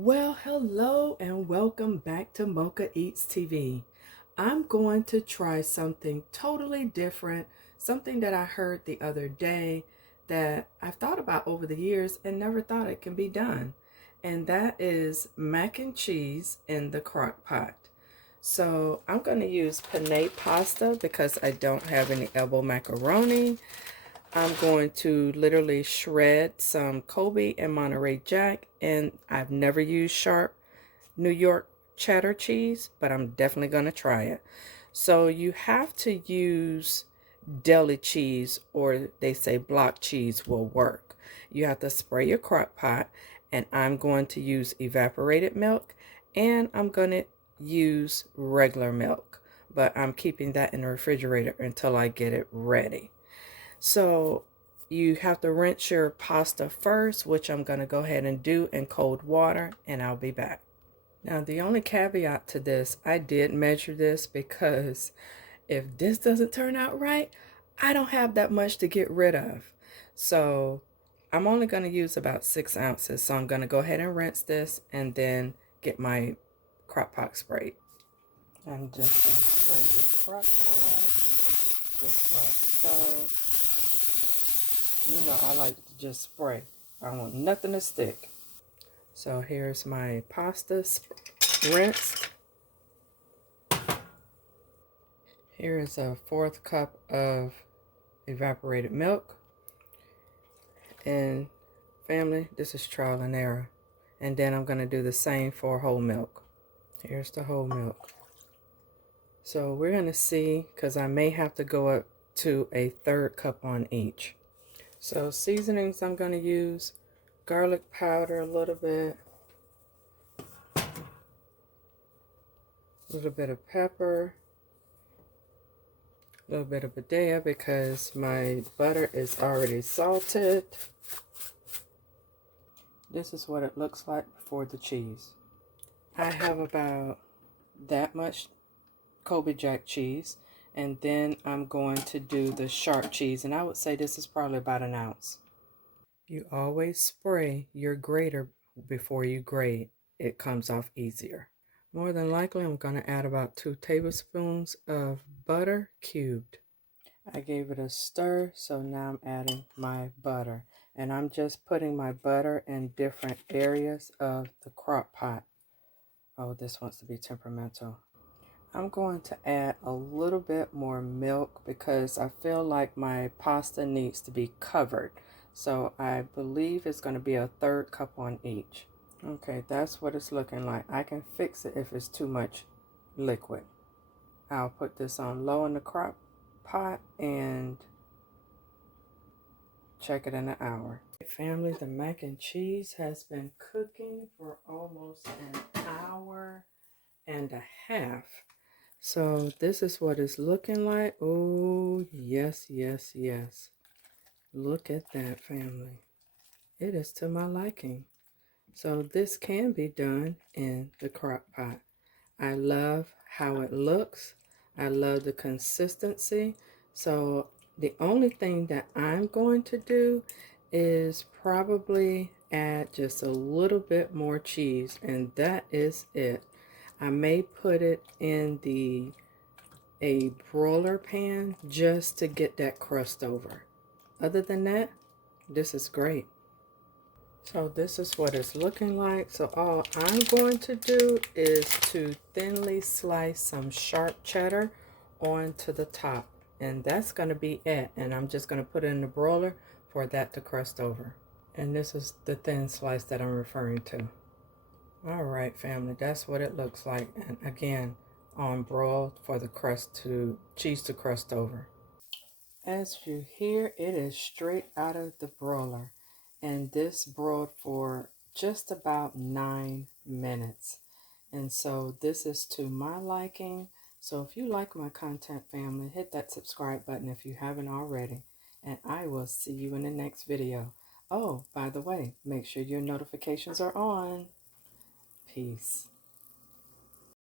Well, hello and welcome back to Mochaeatstv. I'm going to try something totally different, something that I heard the other day that I've thought about over the years and never thought it can be done. And that is mac and cheese in the crock pot. So I'm going to use penne pasta because I don't have any elbow macaroni. I'm going to literally shred some COLBY and Monterey Jack, and I've never used sharp New York cheddar cheese, but I'm definitely going to try it. So you have to use deli cheese, or they say block cheese will work. You have to spray your crock pot, and I'm going to use evaporated milk, and I'm going to use regular milk, but I'm keeping that in the refrigerator until I get it ready. So you have to rinse your pasta first, which I'm going to go ahead and do in cold water, and I'll be back. Now, the only caveat to this, I did measure this because if this doesn't turn out right, I don't have that much to get rid of. So I'm only going to use about 6 ounces. So I'm going to go ahead and rinse this and then get my crock pot sprayed. I'm just going to spray the crock pot just like so. You know, I like to just spray. I want nothing to stick. So here's my pasta rinsed. Here is a 1/4 cup of evaporated milk. And family, this is trial and error. And then I'm going to do the same for whole milk. Here's the whole milk. So we're going to see, because I may have to go up to a 1/3 cup on each. So seasonings I'm going to use garlic powder a little bit of pepper, a little bit of badea because my butter is already salted. This is what it looks like before the cheese. I have about that much Colby Jack cheese, and then I'm going to do the sharp cheese, and I would say this is probably about 1 ounce. You always spray your grater before you grate. It comes off easier. More than likely, I'm going to add about 2 tablespoons of butter cubed. I gave it a stir, so now I'm adding my butter. And I'm just putting my butter in different areas of the crock pot. Oh, this wants to be temperamental. I'm going to add a little bit more milk because I feel like my pasta needs to be covered. So I believe it's going to be a 1/3 cup on each. Okay, that's what it's looking like. I can fix it if it's too much liquid. I'll put this on low in the crock pot and check it in an hour. Family, the mac and cheese has been cooking for almost an hour and a half. So this is what it's looking like. Oh, yes, yes, yes. Look at that, family. It is to my liking. So this can be done in the crock pot. I love how it looks. I love the consistency. So the only thing that I'm going to do is probably add just a little bit more cheese, and that is it. I may put it in a broiler pan just to get that crust over. Other than that, this is great. So this is what it's looking like. So all I'm going to do is to thinly slice some sharp cheddar onto the top. And that's going to be it. And I'm just going to put it in the broiler for that to crust over. And this is the thin slice that I'm referring to. All right, family, that's what it looks like. And again, on broiled for the cheese to crust over. As you hear, it is straight out of the broiler, and this broiled for just about 9 minutes. And so this is to my liking. So if you like my content, family, hit that subscribe button if you haven't already, and I will see you in the next video. Oh, by the way, make sure your notifications are on. Peace.